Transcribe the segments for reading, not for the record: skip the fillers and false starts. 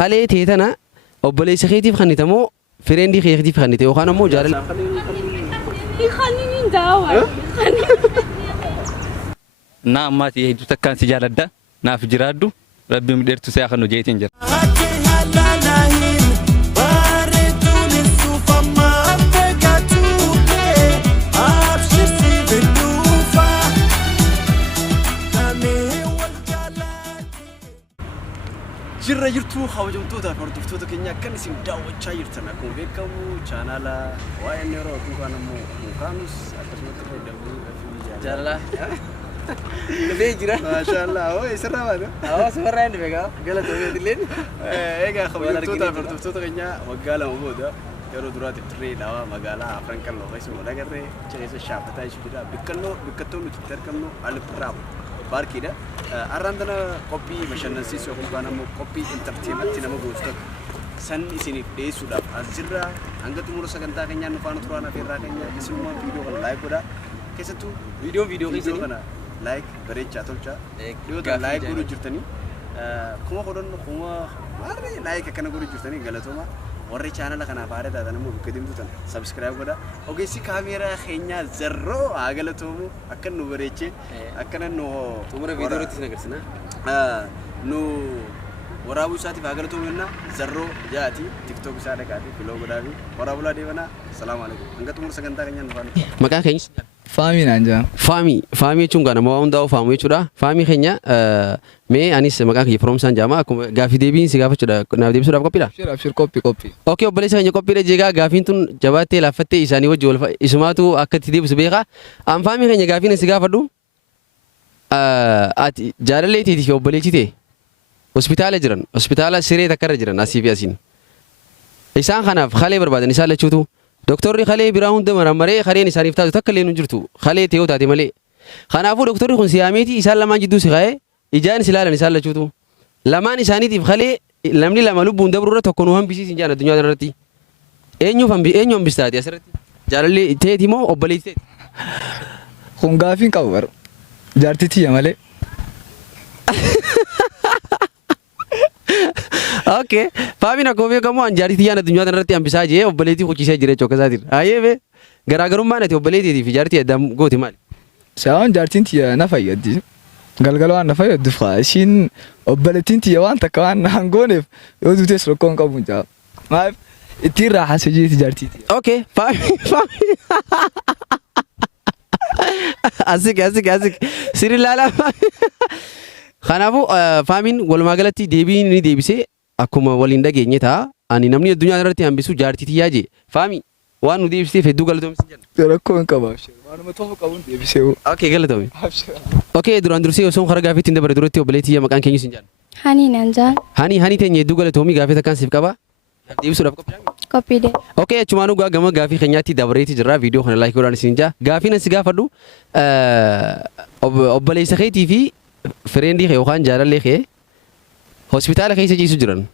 Halee teetana obboleessa keetiif kannitamoo fireendi keetiif kannite yookaan ammoo jaalala. يخليني نداور نعم ما تيجي تكان سجالة ده ناف جرادو ربي مديرتو سياخنو جيتين جر جرّا جرتو خواجمتو دا فردفتو دا كنيا كان اسم داو تشاير تنا كون بيكمو channel وين نرو كون مو مكانوس أكمل تفي دبليو جالا نبيجرا ما شاء الله هو يسرى هذا هو سمرة عندي بقى قالت هو دلين إيه خواجمتو دا فردفتو دا كنيا وقاله موجودة يرو درات تري لا مقالة أفرنكال لو غيسو ولا قرر جالس الشعب تايش بيدا بكتلو تتركمنو على البراب باركيدا أراندنا كوبي مشان نسيس يوم كنا مو كوبي انترتينمنت تينا مو بوستك سن إسيني بيس ودا أزرا أنغت مورو سكنتا كنيا نفانو ترانا فيرا كنيا إسمه فيديو كنا لايف ودا كيسة تو فيديو كنا لايك بريد جاتول جا فيديو لايك كورو جرتني كم كورن كم ماري لايك كنا كورو جرتني غلطوما ورّي channel كنا فارد هذا نمو بكديم توتن سبسكرايب كذا أوكي سي كاميرا خينيا زرّو عقله تومو أكن نوريتشي أكن نو تومره فيديو رتيسنا كرسنا نو ورابو ساتي عقله تومنا زرّو جاتي تيك توك سارة كاتي فيلو كذا بي ورابو لا ديوانا السلام عليكم أنك تومر سكنتا كنيا نفاني مكان خيني فامي نانجا فامي چونغا نمو أوندا فامي چودا فامي خينيا مي أنيس مكان خي فروم سان جاما كم غافي ديبين سيغافة چودا ناف ديب سودا كوبي لا أبشر كوبي أوكي وبلش هني كوبي رجيغا غافين تون جواتي لافته إساني وجول إسماتو أكتر ديب سبيغا أم فامي خينيا غافين سيغافة دو أت جارلي تيجي وبلش تي hospitaala jiran hospitaala siree takkarra jiran asii fi asiin isaan kanaaf khalee barbaadan isaan lachuutu doktorri khalee biraa hunda maramaree khareen isaaniif taatu takka illee nu jirtu khalee ta'uu taate malee kanaafuu doktorri kun siyaameeti isaan lamaan jidduu si ka'ee ijaan si ilaalan isaan lachuutu lamaan isaaniitiif khalee namni lama lubbuun dabrurra tokko nu hambisiisin jaan addunyaa irratti eenyu hambistaati asirratti jaalalli ta'eeti moo obboleetti ta'eeti kun gaafiin qabu bar jaartitiyya malee Okay, Famina kau kamu anjari tiada dunia dan rati ambil saja, obboleti kuci saja jere coba saja. Aye be, gara-gara mana tu obboleti di fijar tiada dam go timal. Saya jartin tiada nafai adi, gal-galan nafai adi fashin obboletin tiada wan takkan hangonef, yo tu tes rokon kau punca. Maaf, itu rah saja jartin tiada. Okay, Fami. Asik. Siri lala. Kanaafuu faamiin walumaa galatti deebiin ni deebisee akkuma waliin dhageenye ta'a. Ani namni addunyaa irratti hambisuu jaartitii yaajee faamii waan nu deebisiteef hedduu galatoomi jenna. Rakkoo hin qabu abshir. Waanuma tokko qabuun deebisee. Okay galatoomi. Abshir. Okay duraan dursee osoo karaa gaafii ittiin dabare duratti obboleettii maqaan keenyu sin jaan. هاني نانجان Hani teenye hedduu galatoomi gaafii takkaan siif qaba. Deebisuudhaaf qophaa'e. كوبيدي Okay achumaanuu gama gaafii keenyaatti dabareetii jirra viidiyoo kana laayikii godhaan isin jaa. Gaafii nan si gaafadhu obboleessa keetii fi Friendly yookaan jaalallee kee hospitaala keessa ciisu jiran.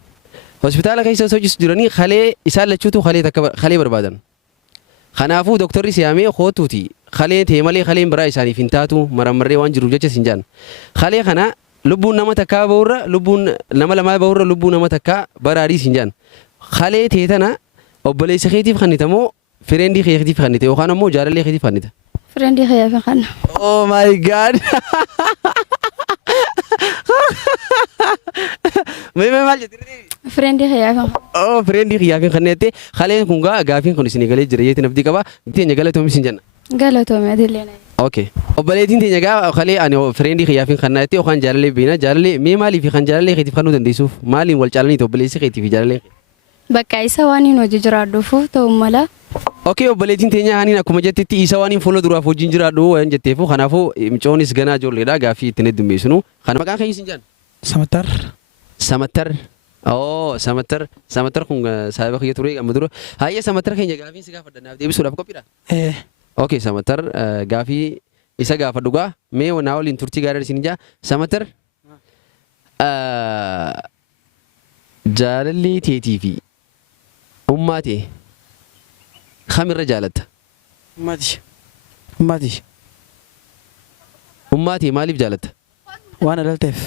Hospitaala keessa osoo ciisu jiranii khalee isaan lachuutu khalee barbaadan. Kanaafuu doktorri siyaamee kootuuti khalee ta'e malee khaleen biraa isaaniif hin taatu maramarree waan jiruuf jecha sin jaan. Khalee kana lubbuun nama takkaa bahurra lubbuun nama lamaa bahurra lubbuun nama takkaa baraarii sin jaan. Khalee ta'e tana obboleessa keetiif kannitamoo friendly keetiif kannite yookaan ammoo jaalallee keetiif kannita. فريندي خيا في خنا Oh my god. Mee maal jettirri? فريندي خيا في Oh friendly khiyaafin kannete khaleen kun gaafin kun isin galee jira yeetiin abdii qaba teenya galatoomi sin jenna. قالوا تومي أدلينا Okay. Obboleettiin teenya gaa khalee ani friendly khiyaafin kannete yookaan jaalallee beena jaalallee mee maaliif kan jaalallee keetiif kannuu dandeessuuf maaliin wal caalanii obboleessi keetiif jaalallee. بقى إيسا وانين وججرا دوفو توملا Okay obboleettiin teenya haniin akkuma jettetti isa waaniin fuula duraaf wajjin jiraadhu waan jetteefu kanaafuu micoonis ganaa ijoolleedha gaafii ittiin heddummeessinu kana maqaan keenyu sin jaan. Samatar. Samatar. Oh Samatar kun sahiba kiyya ture amma dura. Hayya Samatar keenya gaafii si gaafadhanaaf deebisuudhaaf qophiidha. Okay Samatar gaafii isa gaafadhu gaa mee naa waliin turtii gaarii isin jaa Samatar jaalallee teetii fi ummaa tee kamirra jaalatta? Ummati Ummaa tee maaliif jaalatta? waan alalteef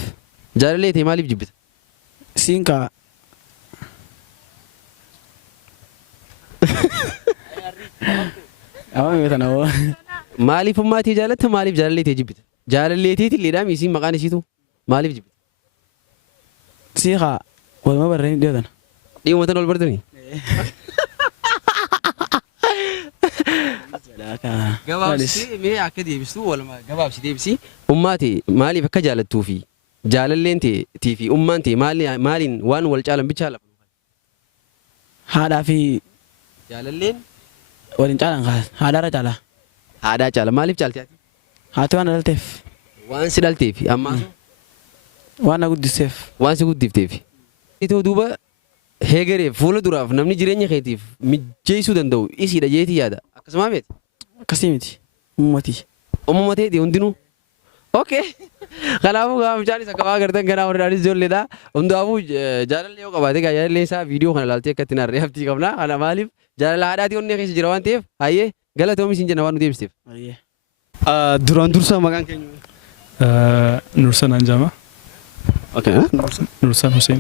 Jaalallee tee maaliif jibbita? siinka Amma meetan awwa. Maaliif ummaatii jaalatta maaliif jaalalleetee jibbita? Jaalalleeteetiin leedhaam isiin maqaan isiitu maaliif jibbita? Siiqa waluma barreen dhiyootan. Dhiiguma tan ol bartanii? Gabaabsii mee akka deebistu walumaa gabaabsi deebisi. Ummaatii maaliif akka jaalattuu fi jaalalleen ta'ee fi ummaan ta'e maaliin waan wal caalan bichaa lafa? Haadhaa fi Jaalalleen waliin caalan kaas haadhaarra caala. haadhaa caala maaliif caalti ati? Haati waan dhalteef Waan si dhalteef amma waan na guddiseef. waan si guddifteef. Itoo duuba heegareef fuula duraaf namni jireenya keetiif mijeessuu danda'u isiidha jeetii yaada. Akkasumaa beeti? Akkasii miti uummatii. Uumama ta'eeti hundinuu. Okay. Kanaafuu gaafachaan isa qabaa gartan kanaa warraanis ijoolleedha. Hundaafuu jaalallee yoo qabaate jaalallee isaa viidiyoo kana ilaaltee akka ittiin harree haftii qabna. Kana maaliif jaalala haadhaatii onnee keessa jira waan ta'eef hayyee galatoomi siin jenna waan nu deebisteef. Duraan dursaa maqaan keenya. Nursan Anjama. Okay. Nursan Hussein.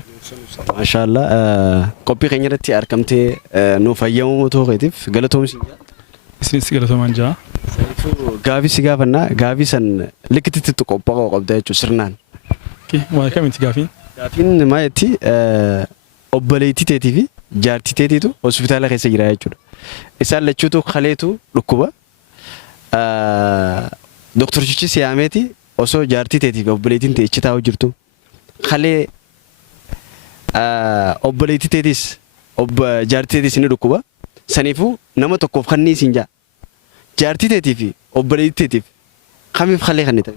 Maashaallah qophii keenya irratti argamtee nuuf fayyamuu tookeetiif galatoomi siin jenna. Isinis galatoomaan jaa. Gaafii si gaafannaa gaafii san likkititti qophaa'uu qabda jechuudha sirnaan. Waan kamitti gaafiin? Gaafiin maalitti obboleettii teetii fi jaartii teetiitu hospitaala keessa jira jechuudha. Isaan lachuutu kaleetu dhukkuba. Doktorichichi siyaameeti osoo jaartii teetii fi obboleettiin ta'e ichi taa'u jirtu. Kalee obboleettii teetiis jaartii teetiis ni dhukkuba. Saniifuu nama tokkoof kannii siin jaa. Jaartii teetii fi obboleettii teetiif kamiif kalee kan ta'e?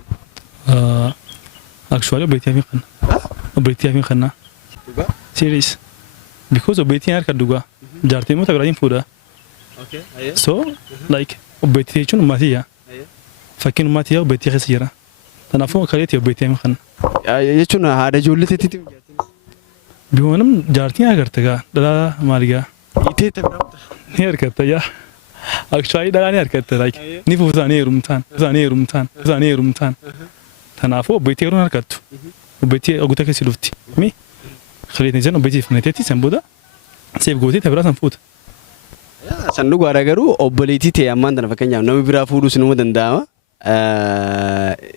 Actually obboleettii hafiin kanna. Obboleettii hafiin kanna. Dhugaa? Serious. Because obboleettiin harka dhugaa. Jaartii immoo tagaraatiin fuudha. Okay. So like obboleettii jechuun uummatiyyaa. Fakkiin uummatiyyaa obboleettii keessa jira. Kanaafuu kaleetti obboleettii hafiin kanna. Jechuun haadha ijoollee teetiitiif Bihoonam jaartiin agarta gaa dhalaa maali gaa. itee taphata. Ni harkatta yaa. Actually dhalaa ni harkatta like ni fuusaanii heerumtaan. Kanaafuu obboleettii yeroo harkattu. Obboleettii oguutaa keessa dhufti. Mi kaleetti jedhan obboleettii fanateetti san booda seef gootee tabiraa san fuuta. San dhugaadha garuu obboleettii ta'e ammaan tana fakkeenyaaf namni biraa fuudhuus numa danda'ama.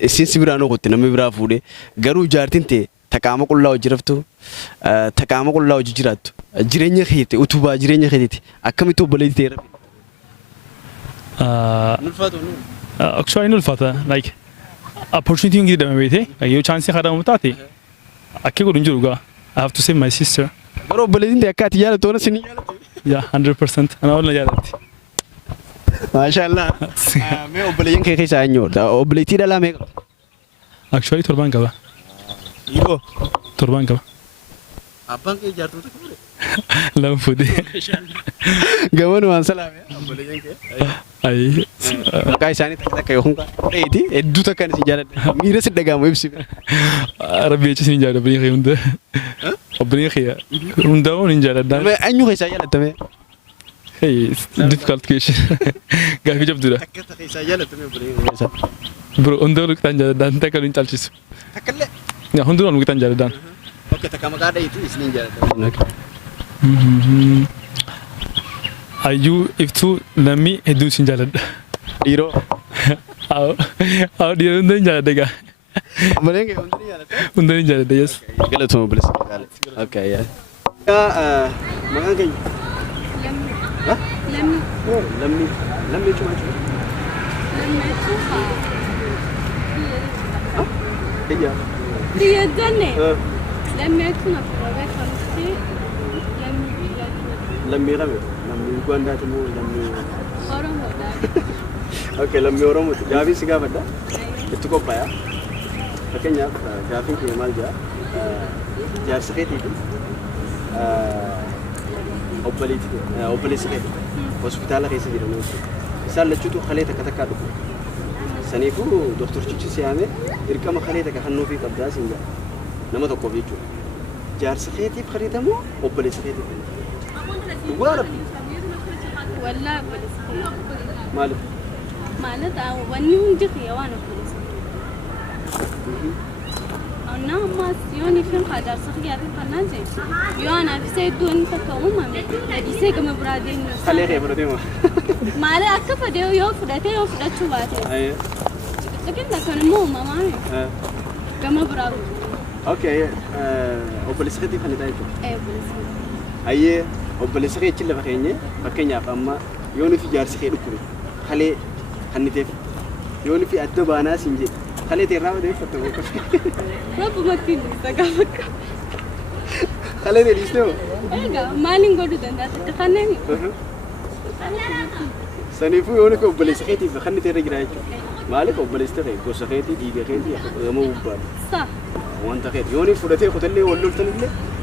Isin si biraan okotti namni biraa fuudhee garuu jaartiin ta'e taqaama qullaa hojii raftu taqaama qullaa hojii jiraattu jireenya keetti utubaa jireenya keetti akkamitti obboleettii ta'e rabbi. Actually ni ulfaata like opportunity ngi dama beete yoo chance khada mutaate akka godhu jiru gaa I have to save my sister. Garuu obboleettiin ta'e akka ati jaallattu ona sinii jaallattu. Yeah 100% ana wala jaalatti. Maashaallah. Mee obboleeyyan kee keessaa eenyudha? Obboleettii dhalaa meeqa? Actually torban qaba. Dhiiroo. Torban qaba. Abbaan kee jaartota fuudhe? Lama fuudhe. Gamoon waan salaame obboleeyyan kee. Ayi. Maqaa isaanii takka takka yookaan dheeti hedduu takka isin jaalladha. Miira si dhagaamu ibsi. Rabbi jecha sin jaalladha obboleeyyan kee hunda. Obboleeyyan kee hunda hin jaalladha. Eenyu keessaa jaallattame? Hey, difficult question. Gaafi jabduudha. Takka takka isaa jaallattame obboleeyyan keessaa. Bro, hunda luqxaan jaalladhaan takka luun caalchisu. Takkallee. Yaa hundumaa luqxaan jaalladhaan. Okay, takka maqaa dheeti isin jaalladha. Ayyuu iftuu namni hedduu sin jaalladha. Dhiiroo. Haa dhiiroo hunda hin jaalladha egaa. Obboleeyyan kee hunda ni jaallatta? Hunda hin jaalladha yes. Galatuma obboleessa. Okay, yaa. Maqaan keenya? Lammi. Lammi. Lammi jechuun maal jechuudha? Iyyaa. Diyadanne. Lammi jechuun akkuma beekamutti Lammii kami? Lammii Ugaandaati moo lammii? Oromoodha. Okay, lammii Oromooti. Gaafii si gaafadha. Itti qophaa'aa. Fakkeenyaaf gaafiin keenya maal jedha? Jaarsa keetii fi obboleessi keetii hospitaala keessa jiran jechuudha. Isaan lachuutu kalee takka takkaa dhufu. Saniifuu doktorichichi siyaamee dirqama kalee takka hannuufii qabdaa siin jedha. Nama tokkoof jechuudha. Jaarsa keetiif kariitamoo obboleessa keetiif kariitamoo? Dhugaa rabbi. Wallaa obboleessa. Maaliif? Maalidha wanni hundi waan obboleessa. أنا ما سيوني فين قادر صخي يعرف خنازي يوانا في سيدون فكوما هذه سيك مبرادين خليه خير برضه ما له أكف ده يوف ده يوف ده شو باتي ايوه لكن ده كان مو مامي كم براد اوكي وبلسختي خلي تايتو إيه بس ايه وبلسختي كله بخيني بكينيا فما يوني في جارسي خير كله خلي خنيتف يوني في أدبا ناس إنجي خلي تيرنا ده يفتح رب ما تين تكافك خلي ده ليستو إيه ما نقول ده ده تخنني سنيفو يوني في وبلسختي فخني تيرنا جرايج مالك وبلسختي كوسختي دي بخيتي ما هو بال صح وانت خير يوني فرتي قتلي ولا قتلي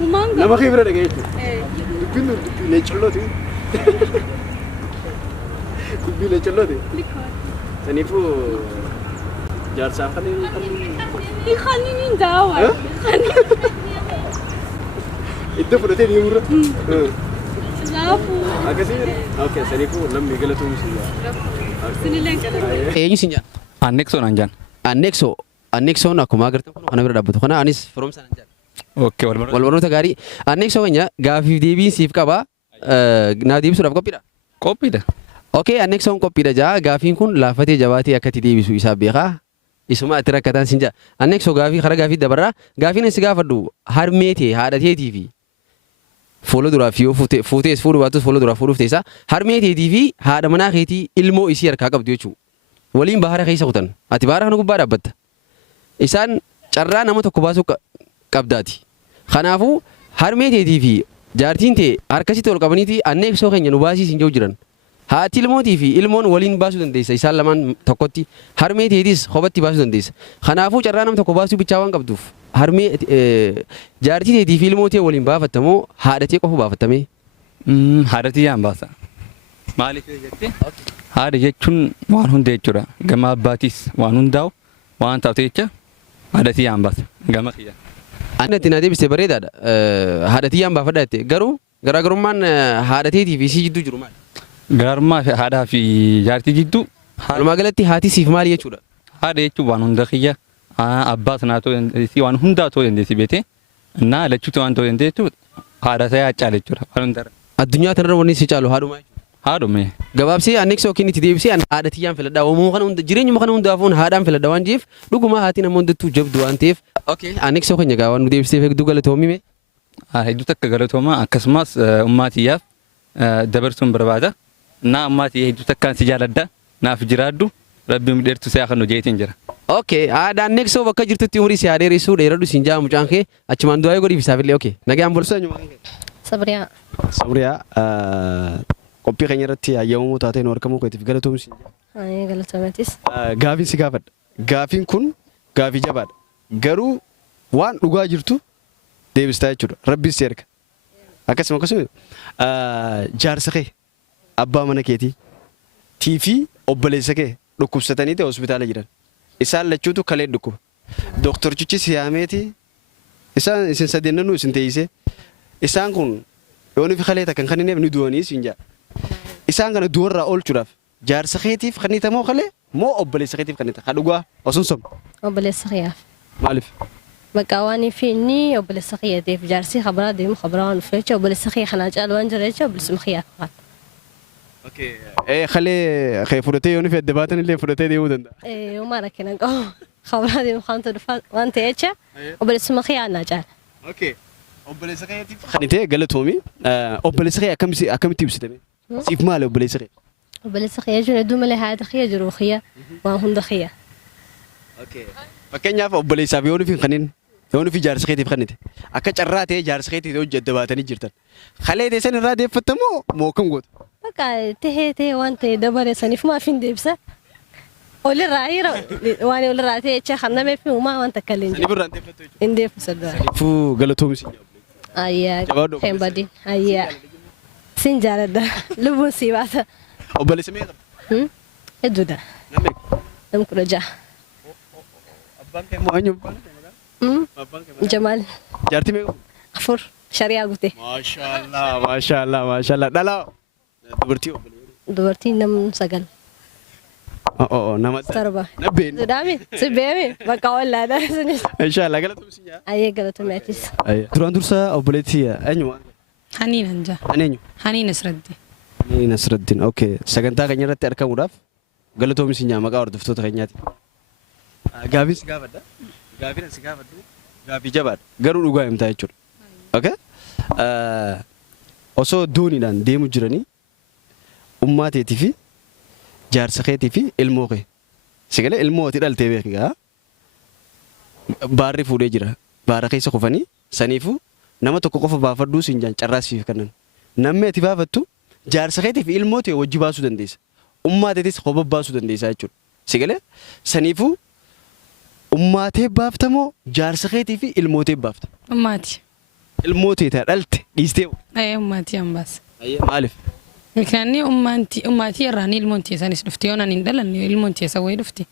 وما لما خيبره ده جايته إيه بينو ليچلوتي كبي ليچلوتي ليكون سنيفو جارسا خلي يخليني نداور انت فرتي دي مره لافو اكثر اوكي سنيفو لما يغلطوا مسيا سنلين كده Eenyu siin jaan? Annexoon anjaan. Annexoon akkuma agartan kun kana bira dhaabbatu. Kana anis firoomsaan jaan. Okay, wal Wal barnoota gaarii. Annexoo keenya gaafiif deebiin siif qaba. Naa deebisuudhaaf qophiidha. qophiidha. Okay, annexoon qophiidha jaa. Gaafiin kun laafatee jabaatee akkatti deebisu isaa beekaa. Isuma ati rakkataan siin jaa. Annexoo gaafii karaa gaafii dabarraa. Gaafiin asi gaafadhu harmeetee haadhateetii fi fuula duraaf yoo fuutees fuudhu baatus fuula duraaf fuudhuuf teessaa harmeeteetii fi haadha manaa keetii ilmoo isii harkaa qabdu jechuudha. Waliin bahara keessa kutan. Ati bahara kana gubbaa dhaabbatta. Isaan carraa nama tokko baasuu qabdaati. Kanaafuu harmeeteetii fi jaartiin tee harkasitti ol qabaniiti annexoo keenya nu baasiisin jiru jiran. Haati ilmootii fi ilmoon waliin baasuu dandeessa. Isaan lamaan tokkotti harmeeteetis kophatti baasuu dandeessa. Kanaafuu carraa nama tokko baasuu bichaa waan qabduuf harmee jaartii teetii fi ilmoo tee waliin baafattamoo haadhatee qofa baafattamee? Haadhatii yaan baasa. Maaliif jettee? Haadha jechuun waan hunda jechuudha. Gama abbaatis waan hundaa'u waan taate jecha haadhatii yaan baasa. Gama kiyya. Ani itti na deebisee bareedaadha. Haadhatii yaan baafadha jettee garuu garaagarummaan haadhateetii fi isii jidduu jiru maali? Garaagarummaa haadhaa fi jaartii jidduu. Walumaa galatti haati siif maali jechuudha? Haadha jechuun waan hunda kiyya. Abbaas naa ta'uu dandeessi waan hundaa ta'uu dandeessi beetee. Naa lachuutti waan ta'uu dandeessu haadha isaa yaaccaale jechuudha. Waan hundarra. Addunyaa kanarra wanni si caalu haadhuma jechuudha. Haadhume. Gabaabsee annexoo yookiin itti deebisee haadhatiyyaan filadhaa. Uumama kana hunda jireenyuma kana hundaafuun haadhaan filadha waan jiruuf dhuguma haati nama hundattuu jabdu waan ta'eef. Okay, annexoo keenya gaa waan nu deebiseef hedduu galatoomime. Hedduu takka galatooma akkasumas ummaatiyyaaf dabarsuun barbaada. Naa ummaatii hedduu takkaan si jaaladha. Naaf jiraadhu. Rabbiin dheertu si haa kennu jeetiin jira. Okay, aadaa annexoo bakka jirtutti umurii si haa dheeressuu dheeradhu siin jaa mucaan kee achumaan du'aa godhiif isaaf illee okay. Nagaan bulsaa nyumaan kee. صبريا صبريا qophii keenya irratti hayyamamuu taatee nu argamuu keetiif galatoomsi. أيه قلت ماتيس Gaafiin si gaafadha. Gaafiin kun gaafii jabaadha. Garuu waan dhugaa jirtu deebistaa jechuudha. Rabbiin si erga. Akkasuma jaarsa kee abbaa mana keetii fi obboleessa kee dhukkubsatanii ta'e hospitaala jiran. Isaan lachuutu kalee dhukkuba. Dooktorchichi siyaameeti isaan isin sadeenanuu isin teessee isaan kun yooni fi kalee takkan kan inni ni du'anii siin jaa. Isaan kana du'arraa oolchuudhaaf jaarsa keetiif kannita moo kalee moo obboleessa keetiif kannita ka dhugaa osoo hin وبلس خياف maaliif? بقاواني فيني وبلس خيا ديف جارسي خبرات ديم خبران فيتش وبلس خيا خناج الوان جريتش وبلس مخيا قات Kalee kee fudhatee yooni fi adda baatan illee fudhatee deemuu danda'a. ايه وما ركنا قو خبرات ديم خانت دفات وان تيتش وبلس مخيا ناجال Obboleessa keetiif kannitee galatoomi. Obboleessa kee akkamitti ibsitame? Siif maali obboleessa kee? وبلس خيا جون دوم لي هذا خيا جرو خيا وان هند خيا Fakkeenyaaf obboleessaaf yooni fi kannin yooni fi jaarsa keetiif kannite. Akka carraa ta'ee jaarsa keetiif yoo adda baatanii jirtan. Kalee teessan irraa deeffattamoo moo kam gootu? بقى تهي وان تي دبر سنيف ما فين ديبسه ولا رايرة واني ولا راتي تشي خلنا ما في وما وانت كلين Sanii birraan deeffattu jechuudha. انديف صدق Fuu galatoomsi. ايا Jabaadhu كم بدي ايا سنجارة ده لبون سيباتا Obboleessa meeqa? ادو ده Namni نمكن رجع abbaan kee moo eenyu abbaan kee? Abbaan kee جمال jaartii meeqa? غفور شريعة قلتي Maashaallah. Dhalaa dubartii obboleessa. دورتي نم سجل nama torba. nabbeen. Sudaami sibeemi bakka wallaadha sunis. Inshallah galatoom si jaa. Ayyee galatoomaatis. Duraan dursa obboleettii eenyu? Haniin anja. Aneenyu? Haniin Nasraddi. Ani Nasraddin. Okay. Sagantaa keenya irratti argamuudhaaf galatoomii si maqaa hordoftoota keenyaati. Gaafii si gaafadha. Gaafii si gaafadhu. Gaafii jabaadha. Garuu dhugaa himtaa jechuudha. Okay? Osoo dooniidhaan deemu jiranii ummaateetii fi jaarsa keetii fi ilmoo kee. Sigalee ilmooti dhaltee beekaa. Baarri fuudhee jira. Baara keessa kufanii saniifuu nama tokko qofa baafadhuu siin jaan carraasiif kannan. Namni ati baafattu jaarsa keetii fi ilmoo ta'e wajji baasuu dandeessa. Ummaateetis kophaa baasuu dandeessa jechuudha. Sigalee saniifuu ummaatee baaftamoo jaarsa keetii fi ilmootee baafta. Ummaati. Ilmootee ta'e dhalte dhiistee. Ummaati ambaas. Maaliif? Miknaanni ummaatii irraan ilmoon teessanis dhufti yoon ani hin dhalanne ilmoon teessa wayii dhufti.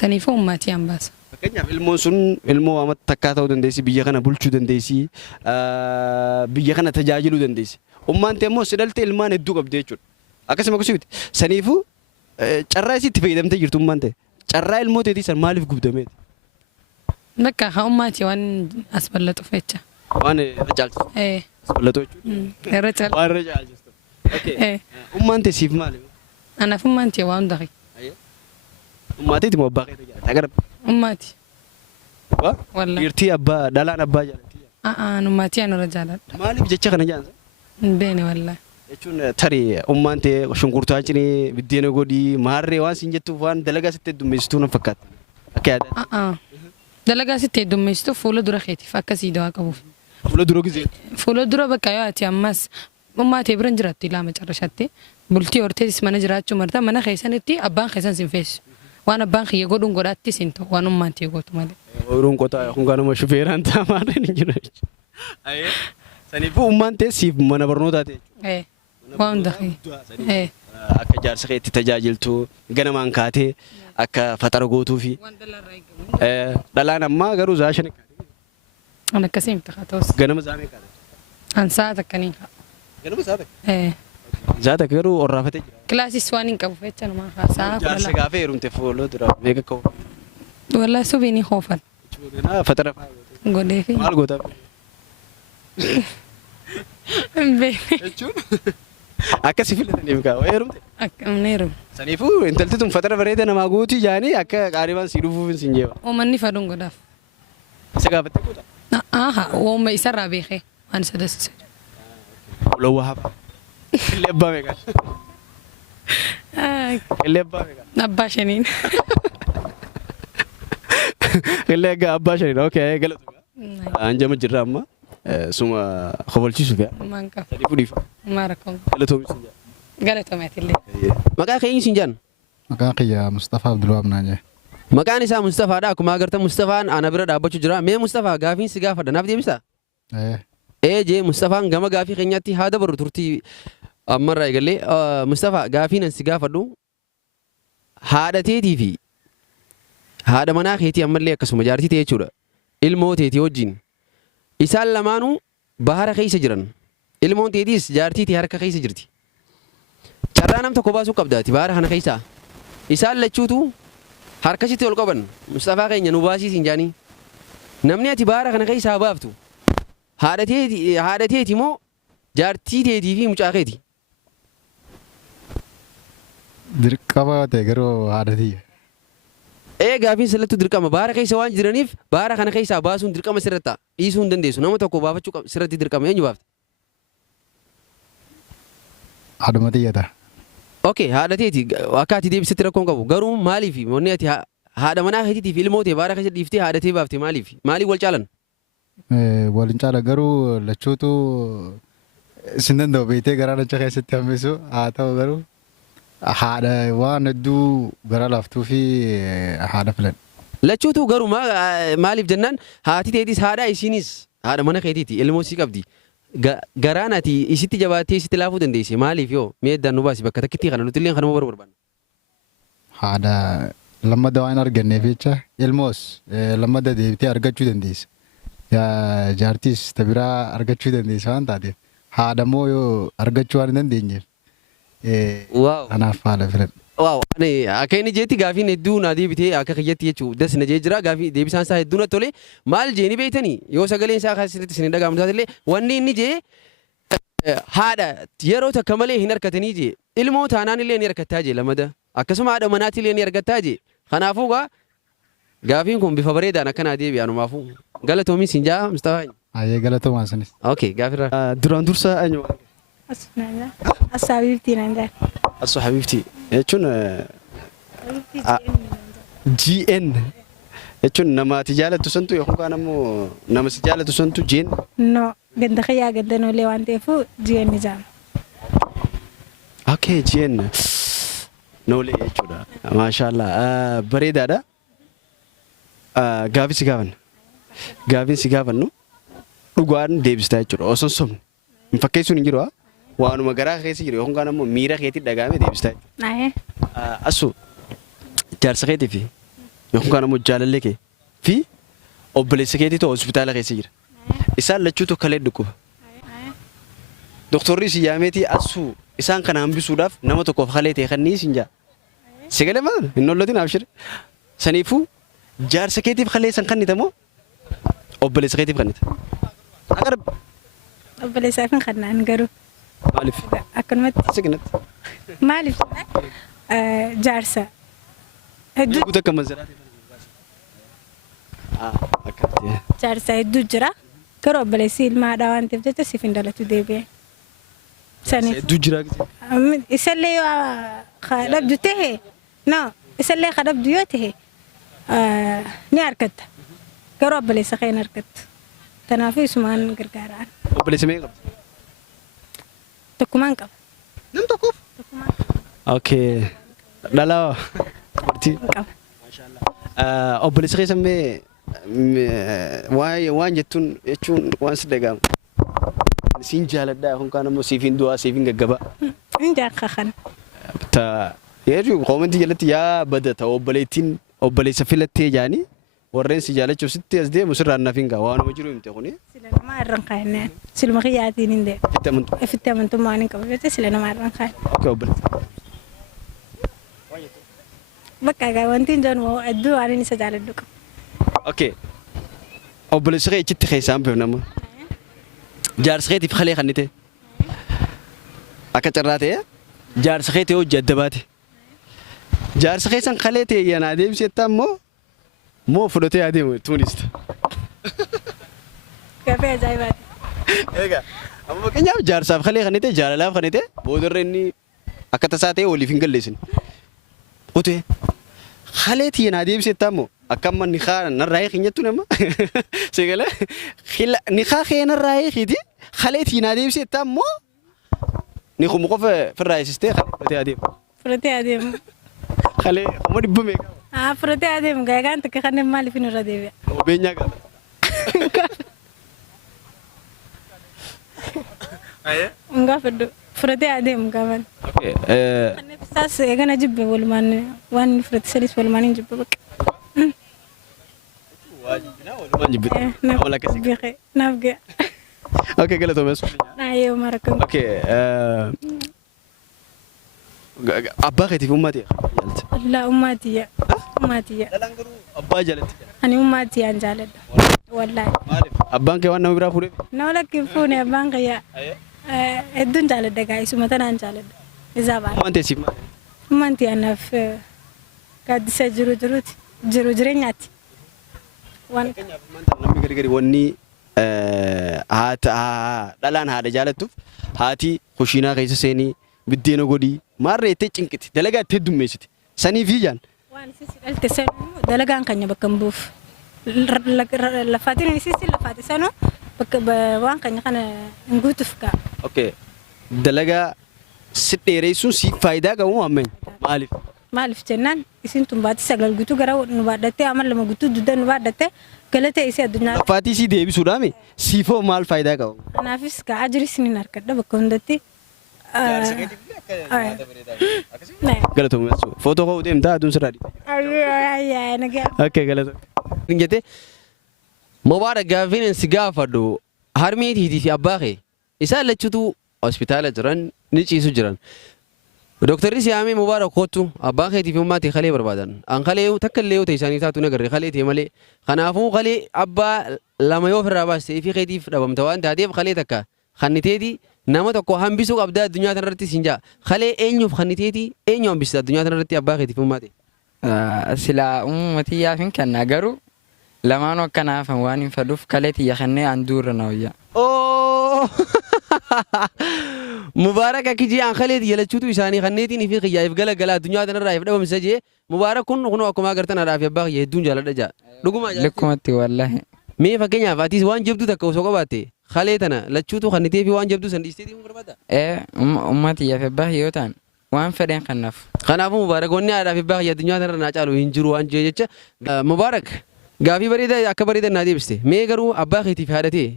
Saniifuu ummaatii ambaasa. Fakkeenyaaf ilmoon sun ilmoo amata takkaa ta'uu dandeessi, biyya kana bulchuu dandeessi, biyya kana tajaajiluu dandeessi. Ummaan ta'e immoo si dhalte ilmaan hedduu qabdi jechuudha. Akkasuma kusuuti. Saniifuu carraa isitti fayyadamtee jirtu ummaan ta'e. Carraa ilmoo ta'eetii san maaliif gubdameeti? Bakka haa ummaatii waan as bal'atuuf jecha. Waan irra caalchisu. As bal'atu jechuudha. Irra caalchisu. Waan irra caalchisu. Ummaan ta'e siif maali? Anaaf ummaan ta'e waan hundaqi. Ummaateeti moo abbaa keetii jaalata? Agarra. Ummaati. Wallahi. Dhiirtii abbaa dhalaan abbaa jaalatti. Ummaatii anurra jaaladha. Maaliif jecha kana jaansa? Hin beene wallahi. Jechuun tarii ummaan ta'e shunkurtaa cinee biddeena godhii maarree waan siin jettuuf waan dalagaa sitti heddummeessituu na fakkaata. Akka yaadatti. Dalagaa sitti heddummeessituu fuula dura keetiif akkasii dawaa qabuuf. Fuula dura gisee. Fuula dura bakka yoo ati ammas ummaatee biran jiraattu ilaa macarrashaatti bultii horteetis mana jiraachuu marta mana keessanitti abbaan keessan sin feessu. Waan abbaan kiyya godhuun godhaatti sin ta'u waan ummaan ta'e gootu malee. Oduun qotaa kun ganama shufeeraan ta'a maarreen hin jiru. Saniifuu ummaan ta'e siif mana barnootaa ta'e. Waan hunda akka jaarsa keetti tajaajiltu ganamaan kaatee akka fatara gootuu fi dhalaan ammaa garuu zaashani an akkasii miti haa ta'us. ganama zaamee kaate. An sa'a takkanii haa. Ganama sa'a takka. Zaata garuu orraafatee jira. Kilaasis waan hin qabu jecha namaa haasaa. Jaarsa gaafee heerumte fuuloo dura meeqa qabu. Wallaahi subii ni hoofan. Fatara godhee fi. maal gootaaf? Hin beekne. Jechuun akkasi filataniif kaa heerumte. Akkamni heerum. Saniifuu intalti tun fatara bareeda namaa guutii jaanii akka qaarimaan si dhufuuf sin jeeba. Uumanni faduun godhaaf. Isa gaafattee goota? Uuma isarraa beekee waan isa dasise. Lawwa hafa. Qillee abbaa meeqa? Qillee abbaa meeqa? Abbaa shaniin. Qillee abbaa shaniin okay galatu. Anjama jirra amma suma kobolchiisuuf yaa. Maan qaba. Sadii fudhiif. Maa rakkoon. Galatoomi sin jaa. Galatoomatillee. Maqaa keenyi siin jaan? Maqaan kiyya Mustafaa Abdulwaab naan jedhe. Maqaan isaa Mustafaadha. Akkuma agartan Mustafaan ana bira dhaabbachuu jira. Mee Mustafaa gaafiin si gaafadha naaf deebisaa? Jee Mustafaan gama gaafii keenyaatti haa dabaru turtii ammarraa eegalee Mustafaa gaafiin an si gaafadhu haadha teetii fi haadha manaa keetii ammallee akkasuma jaartii ta'e jechuudha. Ilmoo teetii wajjin isaan lamaanuu bahara keessa jiran. Ilmoon teetiis jaartii harka keessa jirti. Carraa nam tokko baasuu qabdaati bahara kana keessaa. Isaan lachuutu harkasitti ol qaban Mustafaa keenya nu baasiisin jaanii. Namni ati bahara kana keessaa baaftu haadha teeti moo jaartii teetii fi mucaa keeti? Dirqama ta'e garuu haadha tiyya. Gaafiin sallattu dirqama bahara keessa waan jiraniif bahara kana keessaa baasuun dirqama sirratti dhiisuu hin dandeessu. Nama tokko baafachuu sirratti dirqama eenyu baafta? Haadhuma tiyyata. Okay haadha teeti akka ati deebisitti rakkoon qabu garuu maaliif wanni ati haadha manaa keetiitiif ilmoo ta'e bahara keessa dhiiftee haadha tee baafte maaliif wal caalan? Waliin caala garuu lachuutu isin danda'u beektee garaa lacha keessatti hambisu haa ta'u garuu haadha waan hedduu gara laaftuu fi haadha filan. Lachuutu garuu maaliif jennaan haati teetis haadha isiinis haadha mana keetiiti ilmoo sii qabdi. Garaan ati isitti jabaattee isitti laafuu dandeesse maaliif yoo meeddaan nu baasi bakka takkitti kana nuti illee kanuma barbaanna. Haadha lammada waan arganneef jecha ilmoos lammada deebitee argachuu dandeessa. Jaartiis tabiraa argachuu dandeessa waan taateef haadha moo yoo argachuu waan hin dandeenyeef kanaaf haadha filan. waaw ani akka inni jeetti gaafiin hedduu naa deebitee akka kiyyatti jechuu das na jee jira gaafii deebisaan isaa hedduu natti tole maal jeeni beektanii yoo sagaleen isaa keessatti isin dhagahamu taatellee wanni inni jee haadha yeroo takka malee hin harkatanii jee ilmoo taanaan illee ni harkattaa jee lamada akkasuma haadha manaatti illee ni harkattaa jee kanaafuu gaafiin kun bifa bareedaan akkanaa deebi'anumaafuu galatoomi siin jaa Mustafaa. Ayyee galatoomaa sinis. Okay gaafirra. Duraan dursa eenyu? Asxaabiiftii naan jaa. Asu Habibti jechuun GN jechuun nama ati jaallattu santu yookaan ammoo nama si jaallattu santu GN. No ganda xiyyaa ganda noolee waan ta'eef GN ni jaama. Okay GN noolee jechuudha. Maashaallah bareedaadha. Gaafii si gaafannu dhugaan deebistaa jechuudha. Osoo somne hin fakkeessuun hin jiru waanuma garaa keessa jiru yookaan ammoo miira keetti dhagaame deebistaa jechuudha. Asu jaarsa keetii fi yookaan ammoo jaalallee kee fi obboleessa keetii ta'u hospitaala keessa jira. Isaan lachuutu kalee dhukkuba. Doktorri si yaameetii asu isaan kana hambisuudhaaf nama tokkoof kalee ta'e kan ni isin jaa. Sagalee maal hin ollotiin abshir. Saniifuu jaarsa keetiif kalee san kannitamoo obboleessa keetiif kannita. Agarab. Obboleessaaf hin kannaan garuu. Maaliif? Akkanumatti. Saginatti. Maaliif? Jaarsa. Hedduu guutuu akka mazaraati. Akkatti. Jaarsa hedduu jira. Garuu obboleessi ilma haadhaa waan ta'eef jecha siif hin dhalatu deebi'e. Saniif. Hedduu jira. Isallee yoo kadhabdu ta'e no isallee kadhabdu yoo ta'e ni harkatta. Garuu obboleessa kee hin harkattu. Kanaafuu isumaan gargaaraan. Obboleessa meeqa qabdi? Tokkumaan qaba. Nam tokkoof? Tokkumaan qaba. Okay. Dhalaa. Qaba. Obboleessa keessa waan jechuun waan si dhagahamu. Siin jaaladhaa yookaan ammoo siif hin du'aa siif hin gaggabaa. Hin jaakkakan. Yeroo koomentii jalatti yaa badata obboleessa filattee jaanii warreen si jaalachuuf sitti as deemu sirraan naaf hin ga'a waanuma jiru himte kuni. Sila namaa irraan kaa'annaan silma kiyyaatiin hin deemu. Ifitti amantummaan hin qabu jechuudha sila namaa irraan kaa'an. Okay obboleessa. Bakka egaa wanti hin jiru hedduu waan inni isa jaaladhu qabu. Okay. Obboleessa kee ichitti keessaan beef nama. Jaarsa keetiif kalee kannite. Akka carraa ta'e jaarsa keetii hojii adda baate. Jaarsa keessan kalee ta'e yanaa deebisetta ammoo moo fudhatee adeemu tuunista. Gaaffii ajaa'ibaati. Egaa amma fakkeenyaaf jaarsaaf kalee kannite jaalalaaf kannite boodarra inni akka tasaa ta'e waliif hin galleessin. Qotee kalee ta'e yanaa deebisetta ammoo akka amma niqaa narraa hiinyattu nama. Seegale niqaa kee narraa hiikiti kalee ta'e yanaa deebisetta ammoo ni kumu qofa firraa isistee fudhatee adeemu. Fudhatee adeemu. Kalee amma dhibba meeqa? Fudhatee adeemu gaagaan takka kanneen maaliif hin irra deebi'a? Beenyaa qaba. Gaafadhu fudhatee adeemu gaafan. Okay. Saas eegana jibbe walumaan waan inni fudhate sadis walumaan hin jibbe bakka. Walumaan jibbite. Naaf ga'a. Okay galatoomees. Naayee marakkam. Okay. Abbaa keetiif uummatee jaalata. Allah ummatiya. Ummatiya. Dhalaan garuu abbaa jaalatti. Ani ummatiyaan jaaladha. Wallaahi. Maaliif? Abbaan kee waan nama biraa fuudhee? Nama lakkiin fuune abbaan kiyya. Hedduun jaaladha gaa isuma tanaan jaaladha. Isaa baala. Waan teessiif maali? Ummanti anaaf gaaddisa jiru jireenyaati. Waan namni gargari wanni dhalaan haadha jaalattuuf haati kushiinaa keessa seenii biddeena godhii maarree itti cinqiti dalagaa itti heddummeessiti sanii fi jaan. waan isisi dhalte sanuu dalagaan kanya bakka hin buuf. Lafaatiin isisi lafaati sanuu bakka waan kanya kana hin guutuuf gaa. Okay. Dalagaa si dheeressuun si faayidaa qabu ammeen maaliif? Maaliif jennaan isin tumbaati sagal guutuu gara nu baadhattee amal lama guutuu dudda nu baadhattee galatee isii addunyaa. Lafaatii si deebisuudhaami siifoo maal faayidaa qabu? Kanaafis gaa ajiris ni harkadha bakka hundatti. Galatoomuu footoo koo deemtaa aduun sirraa dhiibbaa. Ayyaa nagaa. Okay galatoomuu. Injete mobaara gaaffiin si gaafadhu harmeetiitii fi abbaa kee isaan lachuutu hospitaala jiran ni ciisu jiran. Doktorri siyaamee mubaarak kootu abbaan keetii fi ummaatii kalee barbaadan. An kalee takka illee yoo ta'e isaanii taatu nagarre kalee ta'e malee. Kanaafuu kalee abbaa lama yoo ofirraa baastee fi keetiif dhabamta waan taateef kalee takka kanniteeti nama tokko hambisuu qabdaa addunyaa tanarratti siin jaa. Kalee eenyuuf kanniteeti eenyu hambista addunyaa tanarratti abbaa keetii fi ummaatii. Sila ummatii yaafin kenna garuu lamaan akkanaaf waan hin fedhuuf kalee tiyya kennee an duurra na wayya. Mubaarak akkiji an kalee tiyya lachuutu isaanii kanneetiin fi qiyyaa'eef galagala addunyaa tanarraa if dhabamsa jee mubaarak kun akkuma agartan haadhaa fi abbaa kiyya hedduun jaaladha jaa. Dhuguma jaa. Likkumatti wallahi. Mee fakkeenyaaf atis waan jabduu takka osoo qabaatte kalee tana lachuutu kannitee fi waan jabduu san dhiisteetii mun barbaada. Ummatii yaaf abbaa yoo ta'an waan fedhen kannaaf. Kanaafuu mubaarak wanni haadhaa fi abbaa kiyya addunyaa tanarra naa caalu hin jiru waan jee jecha. Mubaarak gaafii bareedaa akka bareedan naa deebiste mee garuu abbaa keetiif haadhatee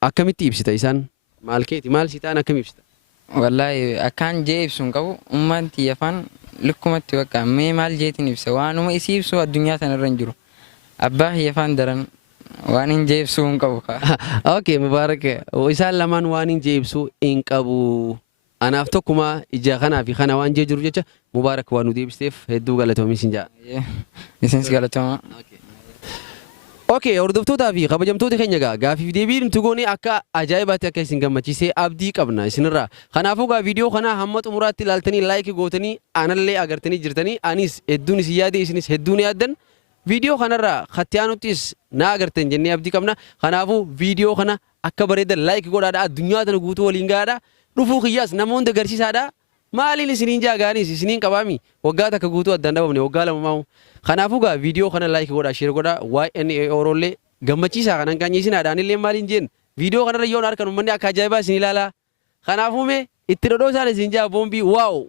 akkamitti ibsita isaan maal keeti maal sitaan akkam ibsita. Wallahi akkaan jee ibsuun qabu ummatii yaafan likkumatti bakka mee maal jeetiin ibsa waanuma isii ibsu addunyaa tanarra hin jiru. Abbaa yaafan daran waan hin jee ibsuu hin qabu. Okay mubaarak isaan lamaan waan hin jee ibsuu hin qabu. Anaaf tokkuma ija kanaa fi kana waan jee jiru jecha mubaarak waan nu deebisteef hedduu galatoomi siin jaa. Isinis galatooma. Okay, hordoftoota fi kabajamtoota keenya gaafii deebiin tugoonee akka ajaa'ibaatti akka isin gammachiisee abdii qabna isinirraa. Kanaafuu viidiyoo kana hamma xumuraatti ilaaltanii laayikii gootanii anallee agartanii jirtanii anis hedduun isin yaade isinis hedduun yaaddan viidiyoo kanarraa khattiyaanuuttis na agartan jennee abdii qabna. Kanaafuu viidiyoo kana akka bareedan laayikii godhaadha addunyaa tana guutuu waliin gaadha. Dhufuu kiyyaas namoonni agarsiisaadha. Maaliin isiniin jaagaanis isiniin qabaami waggaa takka guutuu addaan dhabamne waggaa lama maamu. Kanaafuu viidiyoo kana laayikii godhaa share godhaa waa'ee orollee gammachiisaa kanan qaanyeesinaadhaan illee maaliin jeen viidiyoo kanarra yoon harkan uummanni akka ajaa'ibaa isin ilaala. Kanaafuu mee itti dhodhoo isaan isin jaa boombii waaw.